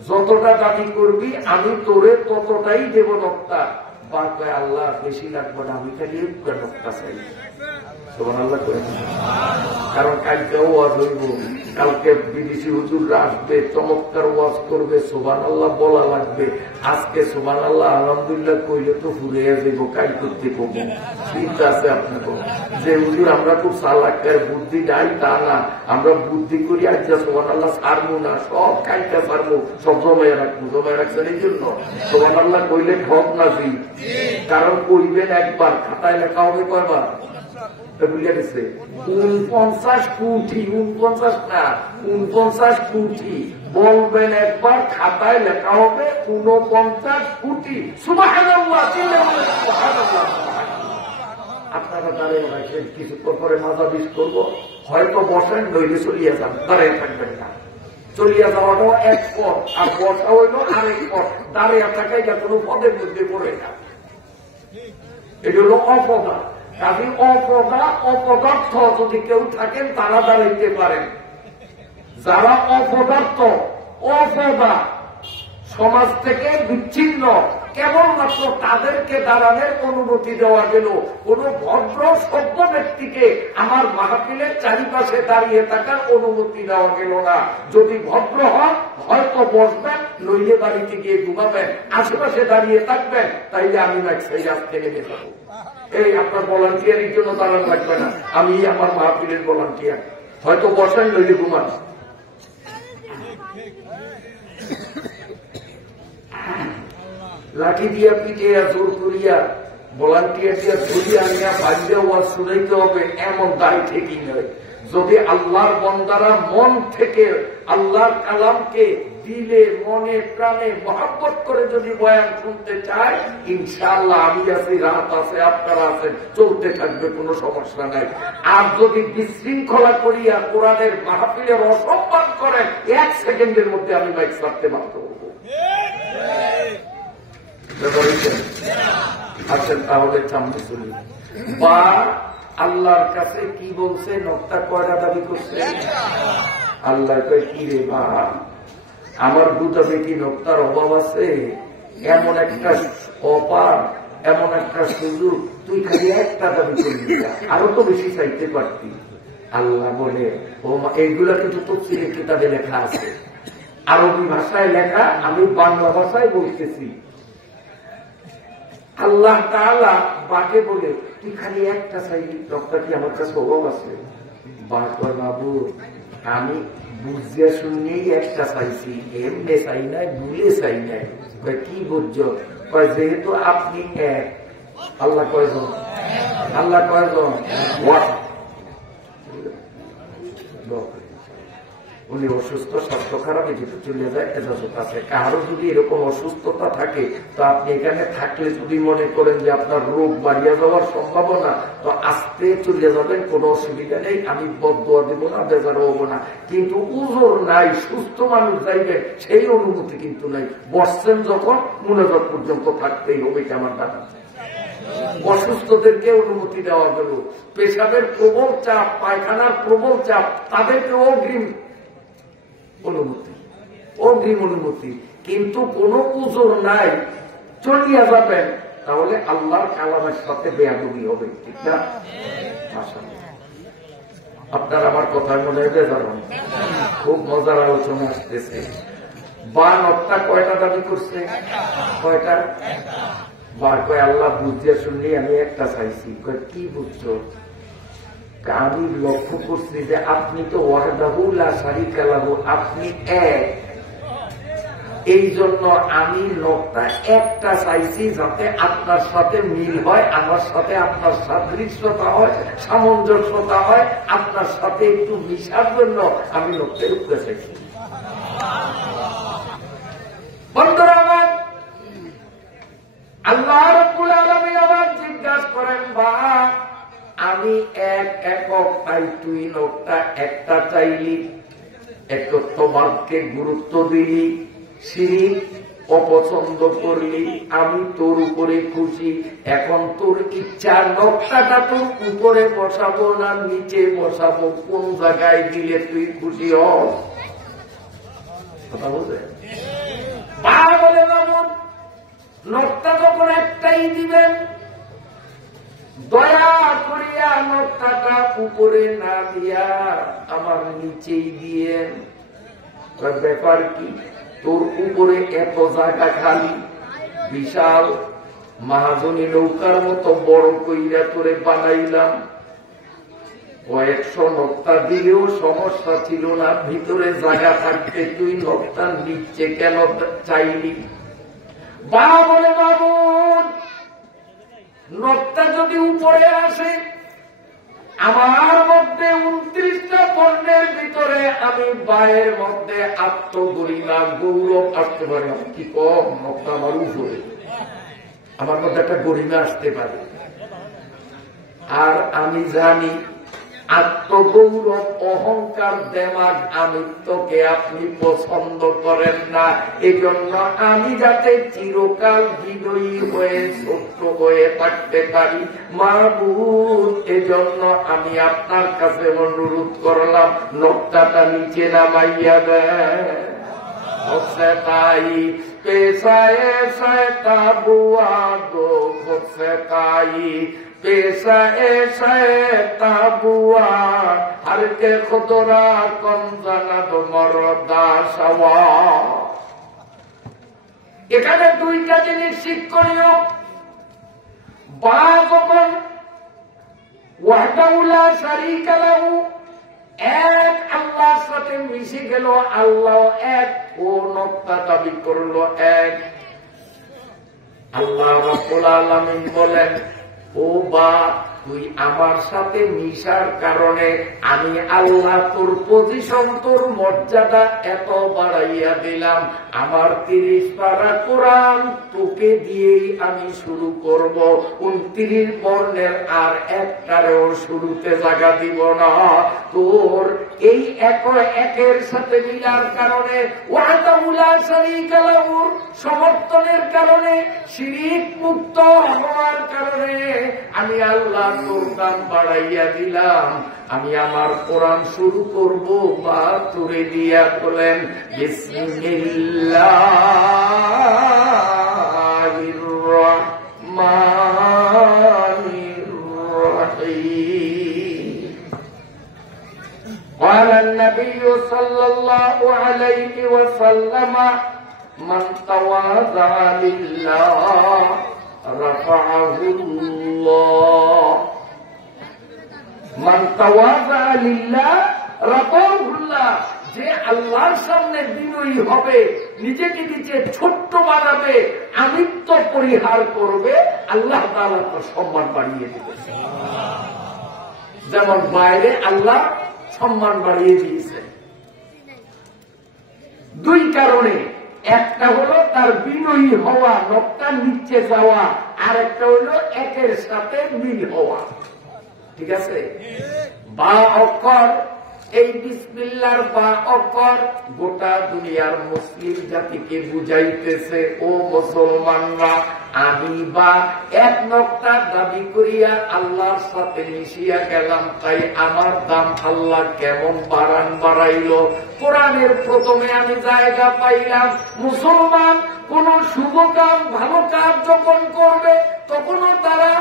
যতটা দাবি করবি আমি তোরে ততটাই দেব নোকটা। বা কয় আল্লাহ বেশি লাগবে না, আমি খালি নোকটা চাই। সুবহানাল্লাহ করে। কারণ কালকে ওয়াজ হইব, কালকে বিদেশি হুজুররা আসবে, চমৎকার ওয়াজ করবে, সুবহানাল্লাহ বলা লাগবে। আজকে সুবহানাল্লাহ আলহামদুলিল্লাহ কইলে তো ফুরে যাইব, কাল করতে কব চিন্তা আছে আপনাকে যে হুজুর আমরা খুব চালাকের বুদ্ধি নাই তা না, আমরা বুদ্ধি করি আজকে সুবহানাল্লাহ ছাড়বো না, সব কালটা ছাড়বো, সব জমায় রাখবো। জমায় রাখছেন এই জন্য সুবহানাল্লাহ কইলে ঠক না দিই, কারণ কইবেন একবার, খাতায় লেখা হবে কয়বার? 49 কোটি, 49 না 49 কোটি বলবেন একবার, খাতায় লেখা হবে 49 কোটি। সুবহানাল্লাহ। আপনারা দাঁড়িয়ে রাখেন, কিছুক্ষণ পরে মাজা বিষ করবো, হয়তো বসেন, নইলে চলিয়ে যান, দাঁড়িয়ে থাকবেন না। চলিয়া যাওয়াটাও এক পথ, আর বসা হইল আরেক পথ। দাঁড়িয়ে থাকাই যা কোনো পদের মধ্যে পড়ে না, এটা হল অপদা। কাজে অপদার্থ যদি কেউ থাকেন তারা দাঁড়াইতে পারেন। যারা অপদার্থ, অপদা, সমাজ থেকে বিচ্ছিন্ন, কেবলমাত্র তাদেরকে দাঁড়ানোর অনুমতি দেওয়া গেল। কোন ভদ্র সভ্য ব্যক্তিকে আমার মাহফিলের চারিপাশে দাঁড়িয়ে থাকার অনুমতি দেওয়া গেল না। যদি ভদ্র হন হয়তো বসবেন, নইলে বাড়িতে গিয়ে ঘুমাবেন, আশেপাশে দাঁড়িয়ে থাকবেন, তাইলে আমি সেই রাত থেকে নেমে যাবো। এই আপনার ভলান্টিয়ারের জন্য দাঁড়ানো লাগবে না, আমি আমার মাহফিলের ভলান্টিয়ার। হয়তো বসেন, নইলে ঘুমান। লাঠি দিয়া পিঠে জোর করিয়া ভলান্টিয়ার দিয়া ধরিয়া আনিয়া বাড়িতে ওয়াজ শুনাইতে হবে, এমন দায় ঠিকই নয়। যদি আল্লাহর বন্দারা মন থেকে আল্লাহর কালামকে দিলে, মনে, প্রাণে মহব্বত করে যদি বয়ান শুনতে চায়, ইনশাআল্লাহ আমি আছি, রাত আছে, আপনারা আছেন, চলতে থাকবে, কোনো সমস্যা নাই। আর যদি বিশৃঙ্খলা করিয়া কোরআনের মাহফিলের অসম্মান করেন, 1 সেকেন্ডের মধ্যে আমি মাইক ছাড়তে বাধ্য হবো। আছেন, তাহলে সামনে চলি। বা আল্লাহর কাছে কি বলছে? নোকটা কয়টা দাবি করছে? আল্লাহ কয় কি রে বা, আমার বুঝাবে কি নোকটার অভাব আছে? এমন একটা অপার, এমন একটা সুযোগ, তুই খালি একটা দাবি করবি, আরো তো বেশি চাইতে পারতি। আল্লাহ বলে ও এইগুলা কিন্তু তফসিলের কিতাবে লেখা আছে, আরবি ভাষায় লেখা, আমি বাংলা ভাষায় বলতেছি। আল্লাহ তাআলা বাকে বলে তুই খালি একটা চাইবি, লোকটা কি আমার কাছে অভাব আছে? বাকর বাবু আমি বুঝিয়া শুনিয়েই একটা চাইছি, এমনি চাই নাই, ভুলে চাই নাই। কি বুঝছ? যেহেতু আপনি এক। আল্লাহ কয়জন? আল্লাহ কয়জন? উনি অসুস্থ, স্বাস্থ্য খারাপ, এদিকে চলে যায়, এজাজত আছে। কারো যদি এরকম অসুস্থতা থাকে, তো আপনি এখানে থাকলে যদি মনে করেন যে আপনার রোগ বাড়িয়ে যাওয়ার সম্ভাবনা, তো আস্তে চলে যাবেন, কোনো অসুবিধা নেই, আমি বদদোয়া দেবো না, বেজার হবো না। কিন্তু উজোর নাই, সুস্থ মানুষ যাইবে, সেই অনুমতি কিন্তু নাই। বসছেন যখন, মুনাজাত পর্যন্ত থাকতেই হবে, এটা আমার দাদা। অসুস্থদেরকে অনুমতি দেওয়া গেল। পেশাবের প্রবল চাপ, পায়খানার প্রবল চাপ, তাদেরকে অগ্রিম অনুমতি, অগ্রিম অনুমতি। কিন্তু কোন উজোর নাই, চলিয়া যাবেন, তাহলে আল্লাহর কালামের সাথে বেয়াদবি হবে, ঠিক না? আপনার আমার কথার মনে হয় বেজার, খুব মজার আলোচনা আসতেছে। বা নকটা কয়টা দাবি করছে? কয়টা? বার কয় আল্লাহ বুঝিয়া শুনলি আমি একটা চাইছি। কি বুঝছো? আমি লক্ষ্য করছি যে আপনি তো ওয়াহদাহু লা শারীকা লাহু, আপনি এক। এই জন্য আমি লোকটা একটা চাইছি, যাতে আপনার সাথে মিল হয়, আমার সাথে আপনার সাদৃশ্যতা হয়, সামঞ্জস্যতা হয়, আপনার সাথে একটু মিশার জন্য আমি লোকটা উঠতে চাইছি। বন্ধুরা আমার, আল্লাহ রাব্বুল আলামিন আবার জিজ্ঞাসা করেন, বা আমি এক একক তাই তুই লোকটা একটা চাইলি, একত্ববাদকে গুরুত্ব দিলি, শিরিক অপছন্দ করলি, আমি তোর উপরে খুশি। এখন তোর ইচ্ছা নকশাটা তোর উপরে বসাবো না নিচে বসাবো, কোন জায়গায় দিলে তুই খুশি হস? কথা বলছে বলে মামুন, নকটা যখন একটাই দিবেন, দয়া করিয়া নকটাটা উপরে না দিয়া আমার নিচেই দিয়েন। ব্যাপার কি, তোর উপরে এত জায়গা খালি, বিশাল মাহাজনী নৌকার মতো বড় কইরা তোরে বানাইলাম, কয়েকশো নকটা দিলেও সমস্যা ছিল না, ভিতরে জায়গা থাকতে তুই নকটা নিচে কেন চাইলি? বা বলে বাবু, নকটা যদি উপরে আসে, আমার মধ্যে 29টা পণ্যের ভিতরে আমি বায়ের মধ্যে আত্মগরিমা গৌরব আসতে পারে। কি কম, নকটা আমার উপরে, আমার মধ্যে একটা গরিমা আসতে পারে। আর আমি জানি আত্মগৌরব, অহংকার, দেমাগ, আমিত্বকে আপনি পছন্দ করেন না। এজন্য আমি যাতে চিরকাল বিজয়ী হয়ে ছোট্ট হয়ে থাকতে পারি মাবুদ, এজন্য আমি আপনার কাছে অনুরোধ করলাম নকটাটা নিচে নামাইয়া দেয়। তাই পেশায় তাবুয়া গো তাই পেশা এসে তাবুয়া হর কে খুদরা কম জানাত মরদা সওয়া। এখানে দুইটা জিনিস শিক্ষণীয়। বা যখন ওয়াহদাহু লা শারীকা লাহু, এক আল্লাহর সাথে মিশে গেল, আল্লাহ এক, ও নকটা দাবি করলো এক। আল্লাহ রাব্বুল আলামিন বলেন, ও বা তুই আমার সাথে মিশার কারণে আমি আল্লাহ তোর পজিশন, তোর মর্যাদা এত বাড়াইয়া দিলাম। আমার 30 পারা কোরআন তোকে দিয়েই আমি শুরু করব। 29 বর্ণের আর একটারেও শুরুতে জায়গা দিব না। তোর এই একের সাথে মিলার কারণে, ওয়াহদাহু লা শারীকা লাহুর সমর্থনের কারণে, শিরিক মুক্ত হওয়ার কারণে আমি আল্লাহ তোর দাম বাড়াইয়া দিলাম। আমি আমার কোরআন শুরু করব বা তোরে দিয়া বলেন বিসমিল্লাহির রাহমানির রাহিম। قال النبي صلى الله عليه وسلم من تواضع لله رفعه الله মান তাওয়াযা লিল্লাহ রাফাহু আল্লাহ। যে আল্লাহর সামনে বিনয়ী হবে, নিজেকে নিজে ছোট্ট বানাবে, আমিত্ব পরিহার করবে, আল্লাহ তাআলা তার সম্মান বাড়িয়ে দেবে। যেমন বাইরে আল্লাহ সম্মান বাড়িয়ে দিয়েছেন দুই কারণে। একটা হলো তার বিনয়ী হওয়া, নকটার নিচে যাওয়া, আর একটা হলো একের সাথে মিল হওয়া। ঠিক আছে? বা অক্ষর, এই বিসমিল্লাহর বা অক্ষর গোটা দুনিয়ার মুসলিম জাতিকে বুঝাইতেছে, ও মুসলমানরা, আমি বা এক নকটা দাবি করিয়া আল্লাহর সাথে মিশিয়া গেলাম, তাই আমার দাম আল্লাহ কেমন বাড়াইল। কোরআনের প্রথমে আমি জায়গা পাইলাম, মুসলমান কোন শুভ কাজ, ভালো কাজ যখন করবে তখনও তারা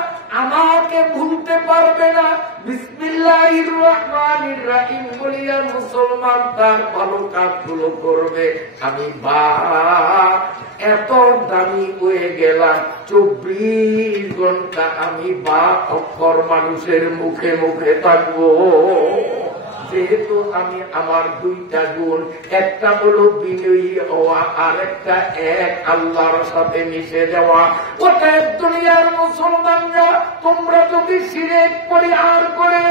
আমাকে ভুলতে পারবে না। বিসমিল্লাহির রহমানির রহিম বলিয়া মুসলমান তার ভালো কাজগুলো করবে। আমি বা এত দামি হয়ে গেলাম, 24 ঘন্টা আমি বা অক্ষর মানুষের মুখে মুখে থাকবো। যেহেতু আমি আমার দুইটা গুণ, একটা হলো বিনয়ী হওয়া, আর একটা এক আল্লাহর সাথে মিশে যাওয়া। ওটা দুনিয়ার মুসলমানরা, তোমরা যদি শিরক পরিহার করে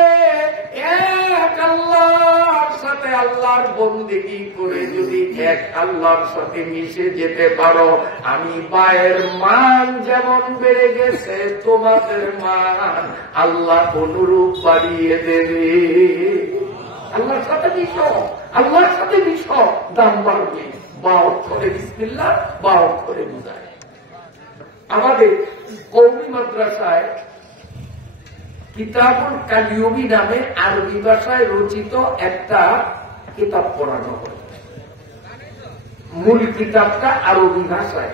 এক আল্লাহর সাথে আল্লাহর বন্দেগী করে যদি এক আল্লাহর সাথে মিশে যেতে পারো, আমি বায়ের মান যেমন বেড়ে গেছে, তোমাদের মান আল্লাহ অনুরূপ বাড়িয়ে দেবে। আল্লাহর সাথে মিশো, আল্লাহর সাথে মিশো, দাম বাড়বে। বা অক্ষরে বিসমিল্লাহ বা অক্ষরে বুঝায়। আমাদের কওমি মাদ্রাসায় কিতাবুল কালিয়ুমি নামে আরবি ভাষায় রচিত একটা কিতাব পড়ানো হয়। মূল কিতাবটা আরবি ভাষায়।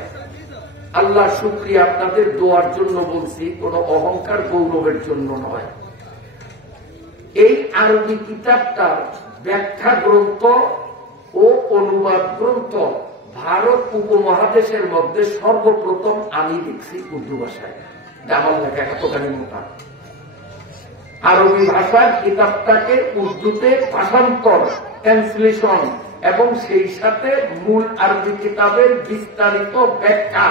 আল্লাহ শুকরিয়া, আপনাদের দোয়ার জন্য বলছি, কোন অহংকার গৌরবের জন্য নয়। এই আরবি কিতাবটার ব্যাখ্যা গ্রন্থ ও অনুবাদ গ্রন্থ ভারত উপমহাদেশের মধ্যে সর্বপ্রথম আমি লিখছি উর্দু ভাষায়। আমার লেখা এতখানি মোটা। আরবি ভাষার কিতাবটাকে উর্দুতে ভাষান্তর, ট্রান্সলেশন এবং সেই সাথে মূল আরবি কিতাবের বিস্তারিত ব্যাখ্যা,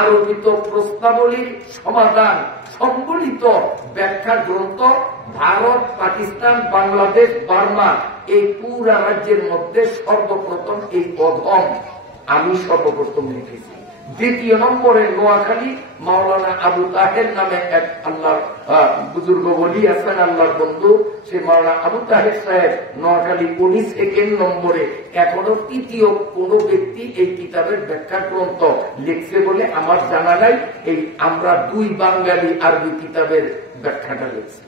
আরোপিত প্রস্তাবলীর সমাধান সম্বলিত ব্যাখ্যা গ্রন্থ ভারত, পাকিস্তান, বাংলাদেশ, বার্মা এই পুরা রাজ্যের মধ্যে সর্বপ্রথম এই প্রথম আমি সর্বপ্রথম লিখেছি। দ্বিতীয় নম্বরে নোয়াখালী মাওলানা আবু তাহের নামে এক আল্লাহর বুজুর্গ বলি আছেন, আল্লাহর বন্ধু, সে মাওলানা আবু তাহের সাহেব নোয়াখালী 19 সেকেন্ড নম্বরে এখনো তৃতীয় কোন ব্যক্তি এই কিতাবের ব্যাখ্যা গ্রন্থ লিখছে বলে আমার জানা নাই। এই আমরা 2 বাঙালি আরবি কিতাবের ব্যাখ্যাটা লিখছি।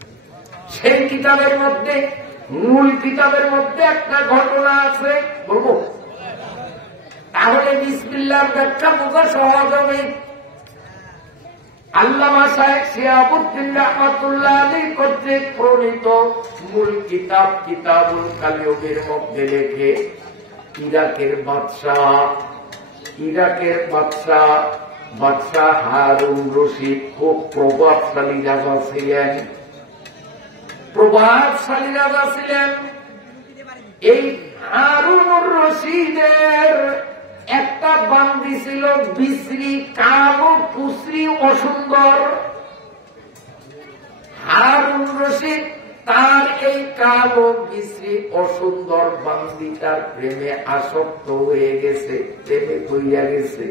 সেই কিতাবের মধ্যে, মূল কিতাবের মধ্যে একটা ঘটনা আছে, বলবো? তাহলে বিসমিল্লাহর ব্যাখ্যা বোঝা সহজ হবে। আল্লামা শায়েখ শিহাবুদ্দিন রাহমাতুল্লাহ আলাইহি কর্তৃক প্রণীত মূল কিতাব কিতাবুল কালিয়ুমের মধ্যে লেখে ইরাকের বাদশাহ হারুন রশিদ খুব প্রভাবশালী রাজা ছিলেন। এই হারুন রশিদের একটা বান্দি ছিল বিশ্রী, কালো, কুশ্রী, অসুন্দর। হারুন রশিদ তার এই কালো, বিশ্রী, অসুন্দর বান্দিটার প্রেমে আসক্ত হয়ে গেছে, প্রেমে হইয়া গেছে।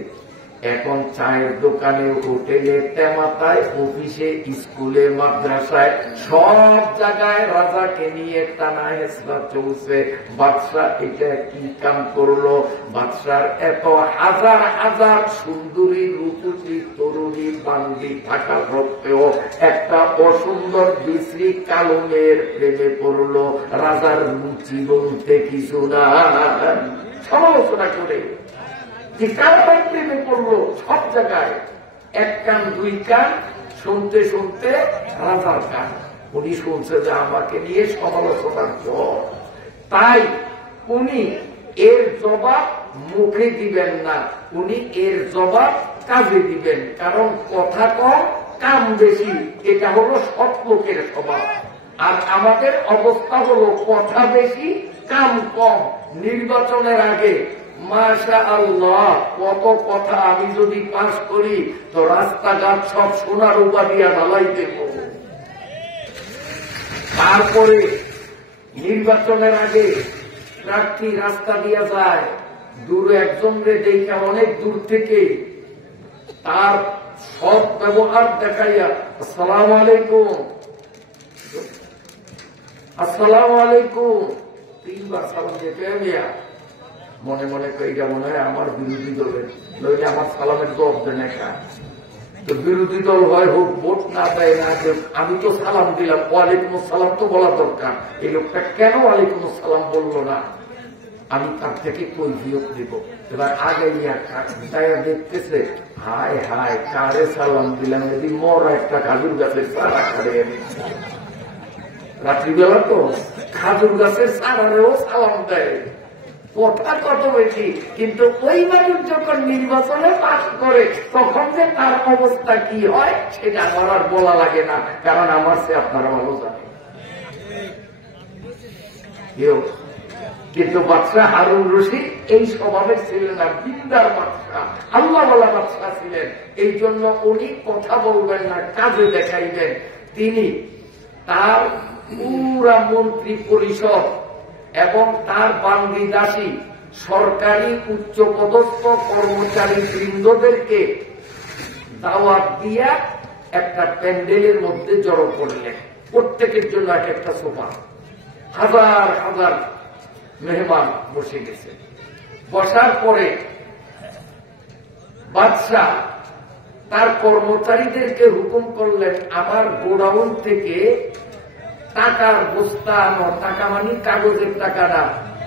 এখন চায়ের দোকানে, হোটেলে, তেমাতায়, অফিসে, স্কুলে, মাদ্রাসায়, সব জায়গায় রাজাকে নিয়ে টানা হেসরা চলছে। বাদশাহ এটা কি কাম করলো? বাদশার এত হাজার হাজার সুন্দরী, রূপসী, তরুণী বান্দি থাকা সত্ত্বেও একটা অসুন্দর বিশ্রী কালো মেয়ের প্রেমে পড়লো। রাজার রুচি বলতে কিছু না। সমালোচনা করে প্রেমে পড়লো সব জায়গায়, 1 কান 2 কান, শুনতে শুনতে রাজার কান। উনি শুনছে যে আমাকে নিয়ে সমালোচনার জন্য, তাই উনি এর জবাব মুখে দিবেন না, উনি এর জবাব কাজে দিবেন। কারণ কথা কম, কাম বেশি, এটা হলো সৎ লোকের স্বভাব। আর আমাদের অবস্থা হলো কথা বেশি, কাম কম। নির্বাচনের আগে মাশা আল্লাহ কত কথা, আমি যদি পাস করি তো রাস্তাঘাট সব সোনার রূপা দিয়া ঢালাই দেব। তারপরে নির্বাচনের আগে প্রার্থী রাস্তা দিয়া যায়, দূরে একজনরে দেখে অনেক দূর থেকে তার সৎ ব্যবহার দেখাইয়া আসসালামু আলাইকুম, আসসালামু আলাইকুম 3 বার সালাম দিতে মিয়া মনে মনে কইটা মনে হয় আমার বিরোধী দলের, নইলে আমার সালামের জবাব দেন একা। তো বিরোধী দল হয় হোক, ভোট না দেয় না, আমি তো সালাম দিলাম, ওয়ালাইকুম আসসালাম তো বলা দরকার। এই লোকটা কেন ওয়ালাইকুম আসসালাম বললো না? আমি তার থেকে কৈফিয়ত দিব। এবার আগে দেখতেছে, হায় হায় কারে সালাম দিলাম, যদি মরা একটা খাজুর গাছের চারা খাড়ে এনেছে। রাত্রিবেলা তো খাজুর গাছের চারারেও সালাম দেয়, কথা কত বেশি। কিন্তু ওই মানুষ যখন নির্বাচনে পাস করে তখন যে তার অবস্থা কি হয় সেটা আমার আর বলা লাগে না, কারণ আমার সে আপনারা ভালো জানে। কিন্তু বাদশাহ হারুন রশিদ এই স্বভাবের ছিলেন না, বিন্দার বাদশাহ, আল্লাহওয়ালা বাদশাহ ছিলেন। এই জন্য উনি কথা বলবেন না, কাজে দেখাইবেন। তিনি তার পুরা মন্ত্রী পরিষদ এবং তার বান্দি দাসী, সরকারি উচ্চপদস্থ কর্মচারী বৃন্দদেরকে দাওয়াত দিয়া একটা প্যান্ডেলের মধ্যে জড়ো করলেন। প্রত্যেকের জন্য এক একটা সোফা, হাজার হাজার মেহমান বসে গেছে। বসার পরে বাদশাহ তার কর্মচারীদেরকে হুকুম করলেন, আমার গোডাউন থেকে টাকার বস্তা আনো। টাকা মানে কাগজের টাকা না,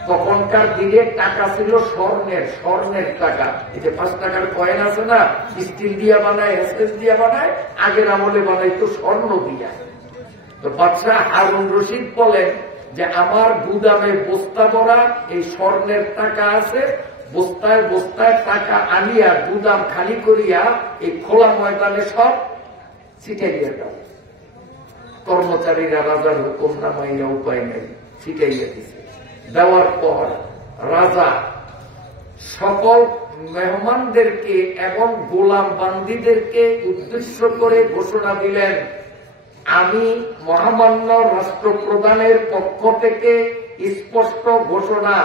তখনকার দিনে টাকা ছিল স্বর্ণের টাকা। এই যে 5 টাকার কয়েন আছে না, স্টিল দিয়া বানায়, স্টেল দিয়া বানায়, আগের আমলে বানাইতো স্বর্ণ দিয়া। তো বাদশাহ হারুন রশিদ বলেন যে আমার গুদামে বস্তা ভরা এই স্বর্ণের টাকা আছে, বস্তায় বস্তায় টাকা আনিয়া গুদাম খালি করিয়া এই খোলা ময়দানে সব ছিটাইয়া দাও। কর্মচারীরা রাজার হুকুম না মাইনা উপায় নেই, ছিটাইয়া দিছে। দেওয়ার পর রাজা সকল মেহমানদেরকে এবং গোলাম বান্দীদেরকে উদ্দেশ্য করে ঘোষণা দিলেন, আমি মহামান্য রাষ্ট্রপ্রধানের পক্ষ থেকে স্পষ্ট ঘোষণা,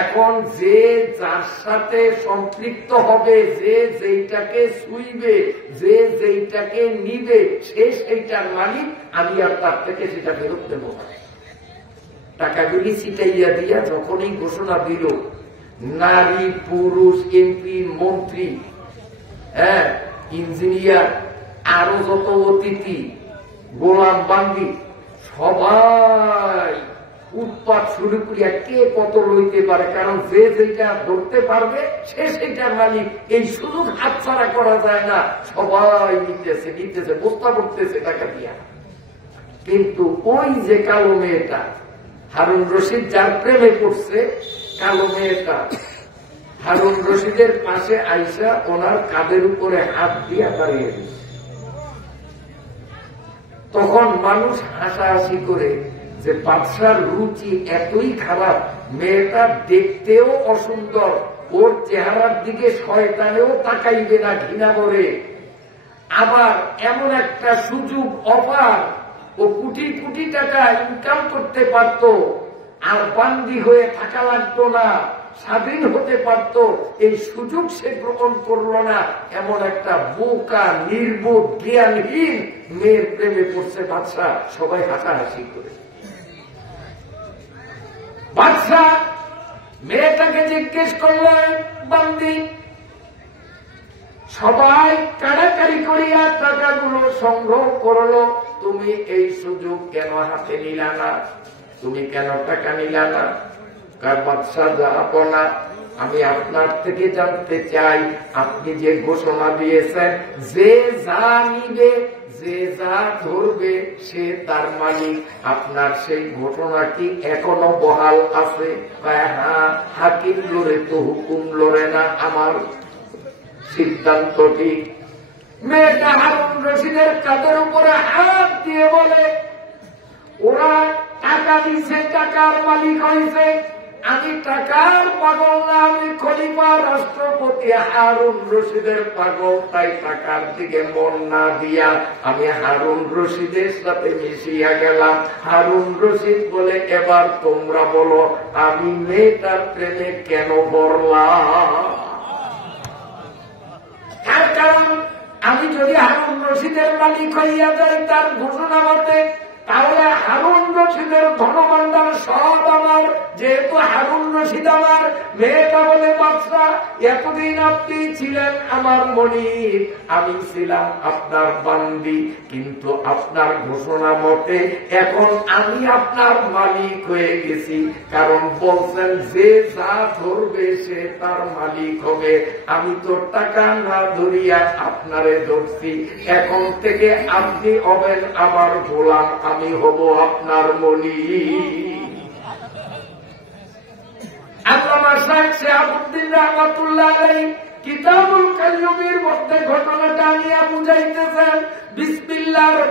এখন যে যার সাথে সম্পৃক্ত হবে, যে যেইটাকে ছুঁইবে, যে যেইটাকে নিবে, সে সেইটার মালিক, আমি আর তার থেকে সেটা ফেরত দেব না। টাকাগুলি ছিটাইয়া দিয়া যখনই ঘোষণা দিল, নারী পুরুষ, এমপি মন্ত্রী, ইঞ্জিনিয়ার, আরো যত অতিথি, গোলাম বান্দি, সবাই উৎপাত শুরু করিয়া কে কত লইতে পারে, কারণ যে যেটা ধরতে পারবে সে সেইটার মালিক। এই সুযোগ হাতছাড়া করা যায় না। সবাই নিতেছে বস্তা করতেছে টাকা দিয়া। কিন্তু ওই যে কালো মেয়েটা, হারুন রশিদ যার প্রেমে পড়ছে, কালো মেয়েটা হারুন রশিদের পাশে আইসা ওনার কাঁধের উপরে হাত দিয়া দাঁড়িয়ে দিচ্ছে। তখন মানুষ হাসাহাসি করে যে বাদশার রুচি এতই খারাপ, মেয়েটা দেখতেও অসুন্দর, ওর চেহারার দিকে শয়তানেও তাকাইবে না, ঘৃণা করে। আবার এমন একটা সুযোগ অফার, ও কোটি কোটি টাকা ইনকাম করতে পারত, আর বান্দি হয়ে থাকা লাগতো না, স্বাধীন হতে পারত। এই সুযোগ সে গ্রহণ করল না। এমন একটা বোকা, নির্বোধ, জ্ঞানহীন মেয়ের প্রেমে পড়ছে বাদশাহ। সবাই হাসাহাসি করে। বাদশাহ মেয়েটাকে জিজ্ঞেস করলেন, বান্দি, সবাই কাড়াকাড়ি করিয়া টাকাগুলো সংগ্রহ করলো, তুমি এই সুযোগ কেন হাতে নিলা না? তুমি কেন টাকা নিলা না? কার বাদশাহ জাহাপনা, আমি আপনার থেকে জানতে চাই, আপনি যে ঘোষণা দিয়েছেন, যে যা নিবে, যে যা ধরবে, সে তার মালিক, আপনার সেই ঘোষণা কি এখনো বহাল আছে? হ্যাঁ, হাকিম লড়ে তো হুকুম লড়ে না, আমার সিদ্ধান্ত ঠিক। মেয়েটা হারুন রশিদের কাঁধের উপরে হাত দিয়ে বলে, ওরা টাকা দিচ্ছে, টাকার মালিক হয়েছে, আমি টাকার পাগল না, আমি খলিফা রাষ্ট্রপতি হারুন রশিদের পাগল। তাই টাকার দিকে মন না দিয়া আমি হারুন রশিদের সাথে মিশিয়া গেলাম। হারুন রশিদ বলে, এবার তোমরা বলো, আমি মেয়েটার প্রেমে কেন পড়লাম? তার কারণ, আমি যদি হারুন রশিদের মালিক হইয়া যাই তার ঘোষণা মতে, তাহলে হারুন রশিদের ধনভাণ্ডার সব আমার। যেহেতু হারুন রশিদ আমার, মেয়েটা বলে, বাদশা, এতদিন আপনি ছিলেন আমার মনিব, আমি ছিলাম আপনার বান্দি, কিন্তু আপনার ঘোষণা মতে এখন আমি আপনার মালিক হয়ে গেছি। কারণ বলছেন, যে যা ধরবে সে তার মালিক হবে। আমি তো টাকা না ধরিয়া আপনারে ধরছি, এখন থেকে আপনি হবেন আমার গোলাম, আমি হব আপনার মনিব। আল্লামা শাইখ শিহাবুদ্দিন রহমাতুল্লাহ আলাইহি কিতাবুল কাইয়ুমের মধ্যে ঘটনাটা নিয়ে বুঝাইতেছেন, বিসমিল্লাহির